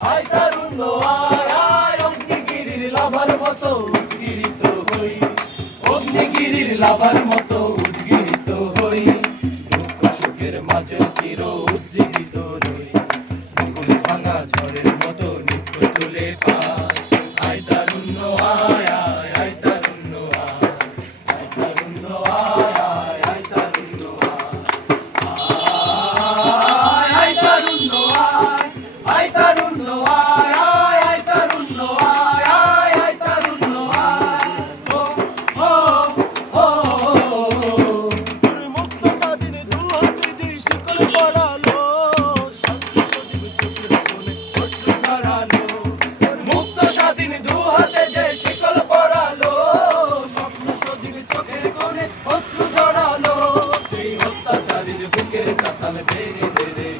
আয় আয় আয় অগ্নিগিরির লাভার মতো উদ্গীত হই। লাভার মতো উদ্গিরিত হই। দুঃখ সুখের মাঝে চির উজ্জীবিত রই মুকুল ভাঙা ঝড়ের মতো নিত্য তুলে পায়। আয় তারুণ্য আয় আয় আয় আয় আয় আয় I'm a baby, baby.